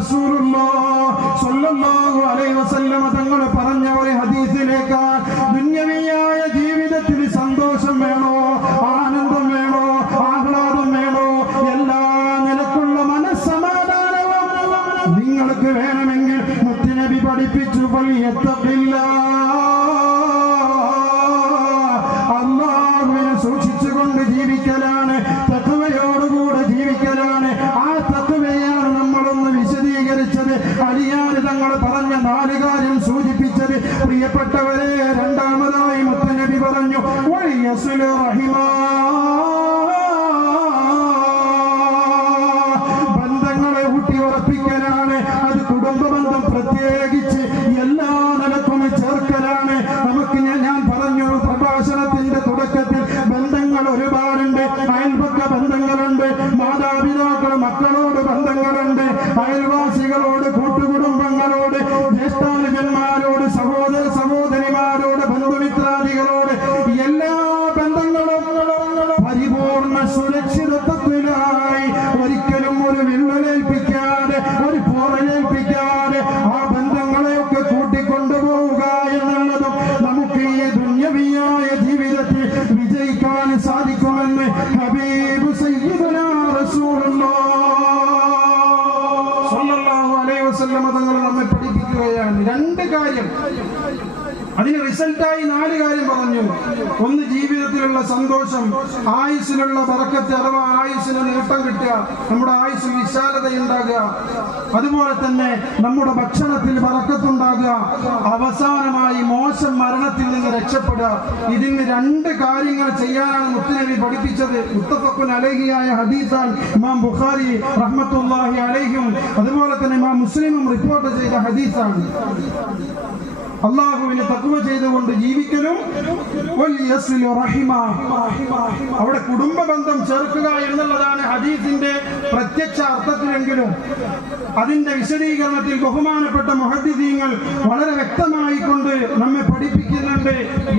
റസൂലുള്ളാഹി സ്വല്ലല്ലാഹു അലൈഹി വസല്ലം തങ്ങൾ പറഞ്ഞ ഒരു ഹദീസിലേക്ക് ദുനിയവിയായ ജീവിതത്തിൽ സന്തോഷം വേണോ, ആനന്ദം വേണോ, ആഹ്ലാദം വേണോ, എല്ലാ നിലക്കുള്ള മനസ്സമാധാനവും നിങ്ങൾക്ക് വേണമെങ്കിൽ മുത്തുനബി പഠിപ്പിച്ചു അല്ലാഹുവിനെ സൂക്ഷിച്ചുകൊണ്ട് ജീവിക്കലാണ്, തഖ്വയോടുകൂടെ ജീവിക്കലാണ്. ആ തഖ്വയാണ് നമ്മളൊന്ന് വിശദീകരിച്ചത്. അലിയാന് തങ്ങൾ പറഞ്ഞ 4 കാര്യം സൂചിപ്പിച്ചത്. പ്രിയപ്പെട്ടവരെ, രണ്ടാമതായി മുത്തുനബി പറഞ്ഞു വയസ്ലു റഹിമാ, ബന്ധങ്ങളെ ഊട്ടിയുറപ്പിക്കലാണ്. അത് കുടുംബബന്ധം പ്രത്യേകിച്ച് എല്ലാ നിലക്കും ചേർക്കലാണ്. നമുക്ക് ഞാൻ പറഞ്ഞു പ്രഭാഷണത്തിന്റെ തുടക്കത്തിൽ, ബന്ധങ്ങൾ ഒരുപാടുണ്ട്. അയൽപക്ക ബന്ധങ്ങളുണ്ട്, മാതാപിതാക്കൾ മക്കളോട് ബന്ധങ്ങളുണ്ട്, അയൽവാസികളോട്, കൂട്ടുകുടുംബങ്ങളോട്, ജ്യേഷ്ഠാനുജന്മാരോട്, സഹോദര സഹോദരിമാരോട്, ബന്ധുമിത്രാദികളോട്, എല്ലാ ബന്ധങ്ങളും പരിപൂർണ സുരക്ഷിതത്വത്തിലായി ഒരിക്കലും ഒരു വിള്ളലേൽപ്പിക്കാതെ, ഒരു പോറലേൽപ്പിക്കാതെ ആ ബന്ധങ്ങളെയൊക്കെ കൂട്ടിക്കൊണ്ടുപോവുക എന്നുള്ളതും നമുക്ക് ഈ ദുനിയവിയായ ജീവിതത്തിൽ വിജയിക്കാൻ സാധിക്കുമെന്ന് ഹബീബ് സയ്യിദുനാ റസൂലുള്ളാഹി സ്വല്ലല്ലാഹു അലൈഹി വസല്ലം തങ്ങൾ നമ്മെ പഠിപ്പിക്കുകയാണ്. 2 കാര്യം, അതിന് റിസൾട്ടായി 4 കാര്യം പറഞ്ഞു. ഒന്ന്, ജീവിതത്തിലുള്ള സന്തോഷം, ആയുസ്സിലുള്ള ബറക്കത്ത് അഥവാ ആയുസ്സിന് നേട്ടം കിട്ടുക, നമ്മുടെ ആയുസ്സിൽ വിശാലതയുണ്ടാകുക. അതുപോലെ തന്നെ നമ്മുടെ ഭക്ഷണത്തിൽ ബറക്കത്തുണ്ടാകുക. അവസാനമായി മോശം മരണത്തിൽ നിന്ന് രക്ഷപ്പെടുക. ഇതിന് 2 കാര്യങ്ങൾ ചെയ്യാനാണ് മുത്തുനബി പഠിപ്പിച്ചത്. മുത്തഫഖുൻ അലൈഹിയായ ഹദീസാണ്. ഇമാം ബുഖാരി റഹ്മത്തുള്ളാഹി അലൈഹിയും അതുപോലെ തന്നെ ഇമാം മുസ്ലിമും റിപ്പോർട്ട് ചെയ്ത ഹദീസാണ്. അള്ളാഹുവിനെ തഖ്വ ചെയ്തുകൊണ്ട് ജീവിക്കലും അവിടെ കുടുംബ ബന്ധം ചേർക്കുക എന്നുള്ളതാണ് ഹദീസിന്റെ പ്രത്യക്ഷ അർത്ഥത്തിലെങ്കിലും അതിന്റെ വിശദീകരണത്തിൽ ബഹുമാനപ്പെട്ട മുഹദ്ദിസീങ്ങൾ വളരെ വ്യക്തമായി കൊണ്ട് നമ്മെ പഠിപ്പിക്കുന്നുണ്ട്.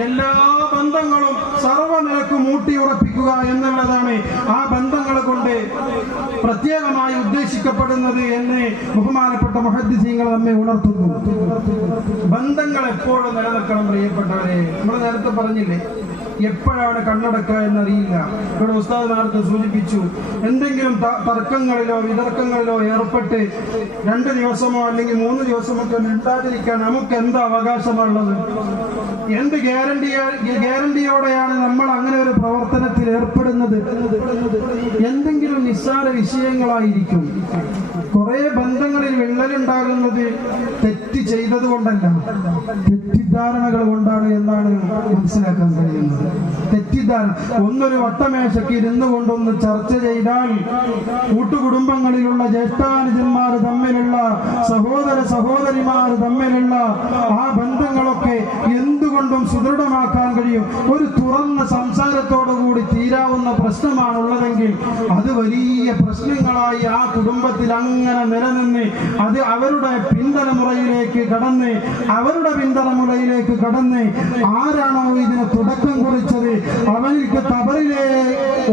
എല്ലാ ബന്ധങ്ങളും സർവ്വനിലക്കും ഊട്ടിയുറപ്പിക്കുക എന്നുള്ളതാണ് ആ ബന്ധങ്ങളെ കൊണ്ട് പ്രത്യേകമായി ഉദ്ദേശിക്കപ്പെടുന്നത് എന്ന് ബഹുമാനപ്പെട്ട മുഹദ്ദിസീങ്ങൾ നമ്മെ ഉണർത്തുന്നു. ബന്ധങ്ങൾ എപ്പോഴും നിലനിൽക്കണം പ്രിയപ്പെട്ടവരെ. നമ്മൾ നേരത്തെ പറഞ്ഞില്ലേ, എപ്പോഴാണ് കണ്ണടക്കുക എന്നറിയില്ല. ഇവിടെ ഉസ്താദ്മാർക്ക് സൂചിപ്പിച്ചു, എന്തെങ്കിലും തർക്കങ്ങളിലോ വിതർക്കങ്ങളിലോ ഏർപ്പെട്ട് 2 ദിവസമോ അല്ലെങ്കിൽ 3 ദിവസമോ ഒക്കെ മിണ്ടാതിരിക്കാൻ നമുക്ക് എന്താ അവകാശമുള്ളത്? എന്ത് ഗ്യാരണ്ടിയോടെയാണ് നമ്മൾ അങ്ങനെ ഒരു പ്രവർത്തനത്തിൽ ഏർപ്പെടുന്നത്? എന്തെങ്കിലും നിസ്സാര വിഷയങ്ങളായിരിക്കും. കുറെ ബന്ധങ്ങളിൽ വിള്ളലുണ്ടാകുന്നത് തെറ്റ് ചെയ്തത് കൊണ്ടല്ല, തെറ്റിദ്ധാരണകൾ കൊണ്ടാണ് എന്നാണ് മനസ്സിലാക്കാൻ കഴിയുന്നത്. തെറ്റിദ്ധാരണ, ഒന്നൊരു വട്ടമേശയ്ക്ക് ഇരുന്നു കൊണ്ടൊന്ന് ചർച്ച ചെയ്താൽ കൂട്ടുകുടുംബങ്ങളിലുള്ള ജ്യേഷ്ഠാനുജന്മാർ തമ്മിലുള്ള, സഹോദര സഹോദരിമാർ തമ്മിലുള്ള ആ ബന്ധങ്ങളൊക്കെ എന്തുകൊണ്ടും സുദൃഢമാക്കാൻ കഴിയും. ഒരു തുറന്ന സംസാരത്തോടുകൂടി തീരാവുന്ന പ്രശ്നമാണുള്ളതെങ്കിൽ അത് വലിയ പ്രശ്നങ്ങളായി ആ കുടുംബത്തിൽ അങ്ങനെ നിലനിന്ന് അത് അവരുടെ പിന്തലമുറയിലേക്ക് കടന്ന് ആരാണോ ഇതിന് തുടക്കം കുറിച്ചത് അവർക്ക് കബറിലെ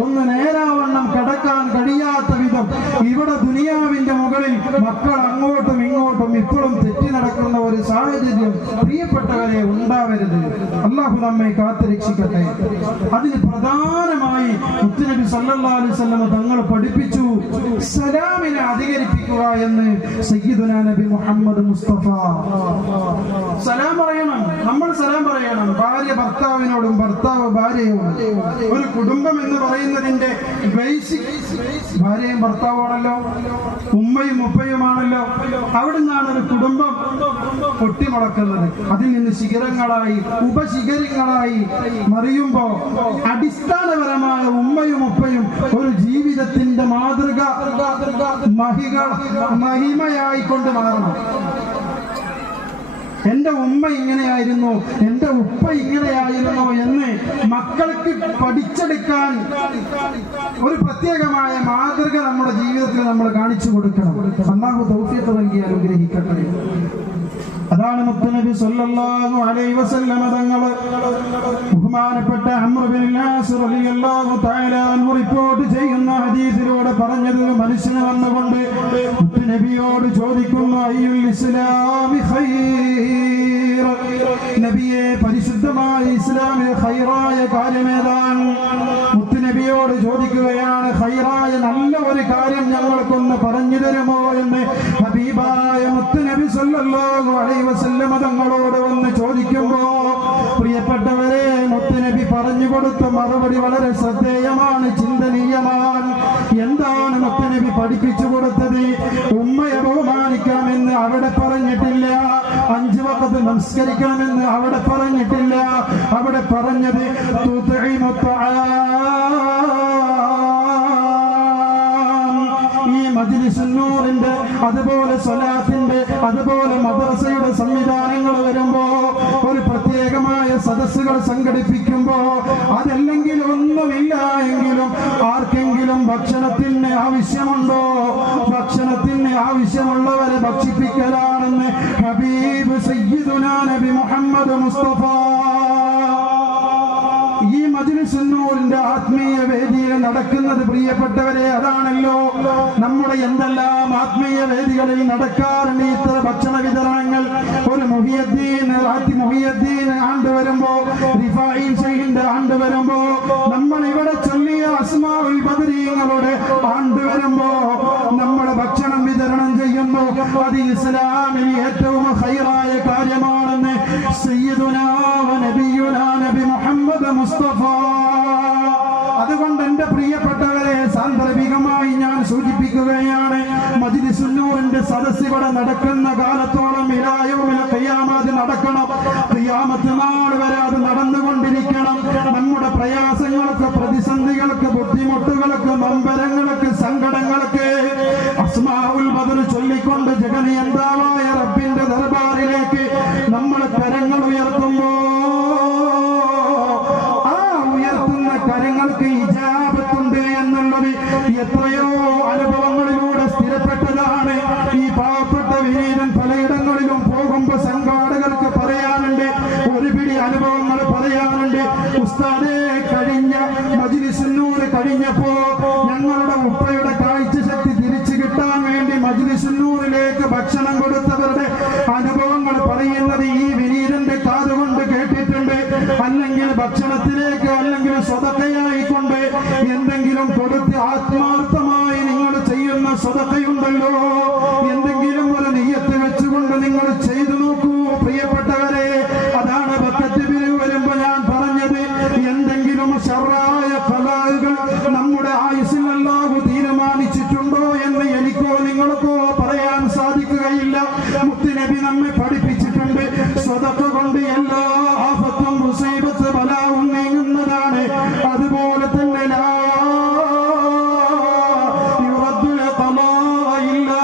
ഒന്ന് നേരാവണ്ണം കിടക്കാൻ കഴിയാത്ത വിധം ഇവിടെ ദുനിയാവിന്റെ മുകളിൽ മക്കൾ അങ്ങോട്ടും ഇങ്ങോട്ടും ഇപ്പോഴും തെറ്റി നടക്കുന്ന ഒരു സാഹചര്യം പ്രിയപ്പെട്ടവരെ ഉണ്ടാവരുത്. അല്ലാഹു നമ്മെ കാത്തുരക്ഷിക്കട്ടെ. അതിന് പ്രധാനമായി മുത്തുനബി സല്ലല്ലാഹു അലൈഹി വസല്ലം തങ്ങൾ പഠിപ്പിച്ചു സലാമിനെ അധികരിപ്പിക്കുക എന്ന്. സയ്യിദുനാ നബി മുഹമ്മദ് മുസ്തഫ സലാം പറയണം, നമ്മൾ സലാം പറയണം. ഭാര്യ ഭർത്താവിനോടും ഭർത്താവ് ഭാര്യയോടും. ഒരു കുടുംബം എന്ന് പറയുന്നതിന്റെ ബേസിക് ഭാര്യയും ഭർത്താവാണല്ലോ, ഉമ്മയും ഉപ്പയുമാണല്ലോ. അവിടുന്നാണ് ഒരു കുടുംബം പൊട്ടിമുളക്കുന്നത്. അതിൽ നിന്ന് ശിഖരങ്ങളായി ഉപശിഖരങ്ങളായി മറിയുമ്പോ അടിസ്ഥാനപരമായ ഉമ്മയും ഉപ്പയും ഒരു ജീവിതത്തിന്റെ മാതൃക മഹിമയായിക്കൊണ്ട് മാറണം. എന്റെ ഉമ്മ ഇങ്ങനെയായിരുന്നു, എന്റെ ഉപ്പ ഇങ്ങനെയായിരുന്നു എന്ന് മക്കൾക്ക് പഠിച്ചെടുക്കാൻ ഒരു പ്രത്യേകമായ മാതൃക നമ്മുടെ ജീവിതത്തിൽ നമ്മൾ കാണിച്ചു കൊടുക്കണം. അല്ലാഹു തൗഫീഖ് നൽകി അനുഗ്രഹിക്കട്ടെ. അതാണ് മുത്തുനബി സല്ലല്ലാഹു അലൈഹി വസല്ലം തങ്ങൾ ബഹുമാനപ്പെട്ട അംർ ബിൻ ആസ് റളിയല്ലാഹു തആല അൻഹു റിപ്പോർട്ട് ചെയ്യുന്ന ഹദീസിലൂടെ പറഞ്ഞത്, മനുഷ്യനെ വന്നുകൊണ്ട് മുത്തുനബിയോട് ചോദിക്കുന്നു, അയ്യുൽ ഇസ്ലാമി ഖൈർ, നബിയെ പരിശുദ്ധമായ ഇസ്ലാമിൽ ഖൈറായ കാര്യമേതാണ്? മുത്തുനബിയോട് ചോദിക്കുകയാണ്, ഖൈറായ നല്ല ഒരു കാര്യം ഞങ്ങൾക്കൊന്ന് പറഞ്ഞു തരുമോ എന്ന് ഹബീബായ മുത്തുനബി സല്ലല്ലാഹു അലൈഹി വസല്ലം തങ്ങളോട് വന്ന് ചോദിക്കുമ്പോ പ്രിയപ്പെട്ടവരെ, മുത്തുനബി പറഞ്ഞു കൊടുത്ത മറുപടി വളരെ ശ്രദ്ധേയമാണ്, ചിന്തനീയമാണ്. എന്താണ് മുത്തുനബി പഠിപ്പിച്ചു കൊടുത്തത്? ഉമ്മയെ ബഹുമാനിക്കണമെന്ന് അവിടെ പറഞ്ഞിട്ടില്ല, 5 വഖത്ത് നമസ്കരിക്കണമെന്ന് അവിടെ പറഞ്ഞിട്ടില്ല. അവിടെ പറഞ്ഞത് ഈ മജ്ലിസുൻ നൂറിന്റെ അതുപോലെ സ്വലാത്തിന്റെ അതുപോലെ മദ്രസയുടെ സംവിധാനങ്ങൾ വരുമ്പോ, ഒരു പ്രത്യേകമായ സദസ്സുകൾ സംഘടിപ്പിക്കുമ്പോ, അതല്ലെങ്കിൽ ഒന്നുമില്ല എങ്കിലും ആർക്കെങ്കിലും ഭക്ഷണത്തിന് ആവശ്യമുണ്ടോ? ഭക്ഷണത്തിന് ആവശ്യമുള്ളവരെ ഭക്ഷിപ്പിക്കലാണെന്ന് ഹബീബ് സയ്യിദുനാ നബി മുഹമ്മദ് മുസ്തഫ. ഈ മജ്ലിസുൻ നൂറിന്റെ ആത്മീയ വേദിയിൽ നടക്കുന്നത് പ്രിയപ്പെട്ടവരെ അതാണല്ലോ. നമ്മുടെ എന്തെല്ലാം ആത്മീയ വേദികളിൽ നടക്കാറുണ്ട് ഇത്ര ഭക്ഷണ വിതരണങ്ങൾ. ഒരു മുഹിയുദ്ദീൻ ആണ്ട് വരുമ്പോ, റിഫായി ശൈഖിന്റെ ആണ്ട് വരുമ്പോ, നമ്മൾ ഇവിടെ ചൊല്ലിയ അസ്മാഉൽ ബദരീങ്ങളുടെ ആണ്ട് വരുമ്പോ നമ്മൾ ഭക്ഷണം വിതരണം ചെയ്യുന്നു. അത് ഇസ്ലാമിൽ ഏറ്റവും ഖൈറായ കാര്യമാണെന്ന് സയ്യിദുനാ വ നബിയുനാ നബി മുഹമ്മദ് മുസ്തഫ. അതുകൊണ്ട് എന്റെ പ്രിയപ്പെട്ടവരെ, സാന്ദർഭികമായി ഞാൻ സൂചിപ്പിക്കുകയാണ്, മജ്ലിസുൻ നൂറിന്റെ സദസ്സ് ഇവിടെ നടക്കുന്ന കാലത്തോളം ഇലാ യൗമിൽ ഖിയാമത്ത് നടക്കണം. ഖിയാമത്ത് നാൾ വരെ അത് നടന്നുകൊണ്ടിരിക്കണം. നമ്മുടെ പ്രയാസങ്ങൾക്ക്, പ്രതിസന്ധികൾക്ക്, ബുദ്ധിമുട്ടുകൾക്ക്, നൊമ്പരങ്ങൾക്ക്, സങ്കടങ്ങൾക്ക് അസ്മാഉൽ ബദർ ചൊല്ലിക്കൊണ്ട് ജഗനിയന്താവായ റബ്ബിന്റെ ദർബാറിലേക്ക് നമ്മൾ കരങ്ങൾ ഉയർത്തുമ്പോ, കരങ്ങൾക്ക് ഇജാബത്തുണ്ട് എന്നുള്ളത് എത്രയോ അനുഭവങ്ങളിലൂടെ സ്ഥിരപ്പെട്ടതാണ്. ഈ പാവപ്പെട്ട വിനീതൻ പലയിടങ്ങളിലും പോകുമ്പോ സംഘാടകർക്ക് പറയാനുണ്ട്, ഒരു പിടി അനുഭവങ്ങൾ പറയാനുണ്ട്. ഉസ്താദേ, കഴിഞ്ഞ മജ്ലിസുൻ നൂർ കഴിഞ്ഞപ്പോ ഞങ്ങളുടെ ഉപ്പയുടെ കാഴ്ചശക്തി തിരിച്ചു കിട്ടാൻ വേണ്ടി മജ്ലിസുൻ നൂറിലേക്ക് ഭക്ഷണം കൊടുത്തവരുടെ അനുഭവങ്ങൾ പറയുന്നത് ഈ വിനീതന്റെ കാതുകൊണ്ട് കേട്ടിട്ടുണ്ട്. അല്ലെങ്കിൽ ഭക്ഷണത്തിലേക്ക്, അല്ലെങ്കിൽ സ്വതക്കയായിക്കൊണ്ട് എന്തെങ്കിലും കൊടുത്ത് ആത്മാർത്ഥമായി നിങ്ങൾ ചെയ്യുന്ന സ്വതക്കയുണ്ടല്ലോ, എന്തെങ്കിലും ഒരു നിയ്യത്ത് വെച്ചുകൊണ്ട് നിങ്ങൾ ചെയ്തു നോക്കൂ പ്രിയപ്പെട്ടവരെ. അതാണ് ബക്കറ്റ് പിരിവ് വരുമ്പോ ഞാൻ പറഞ്ഞത്, എന്തെങ്കിലും ശർറായ ഫലാഹുകൾ നമ്മുടെ ആയുസ്സിൽ അല്ലാഹു തീരുമാനിച്ചിട്ടുണ്ടോ എന്ന് എനിക്കോ നിങ്ങൾക്കോ പറയാൻ സാധിക്കുകയില്ല. മുത്തുനബി നമ്മെ പഠിപ്പിച്ചിട്ടുണ്ട്, സ്വതക്ക കൊണ്ട് എല്ലാ ആഫത്തും മുസീബത്ത് ബലാവും നീങ്ങുന്നതാണ്. അതുപോലെ തന്നെ ലാ യുറദ്ദുൽ ഖളാ ഇല്ലാ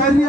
ചര്യ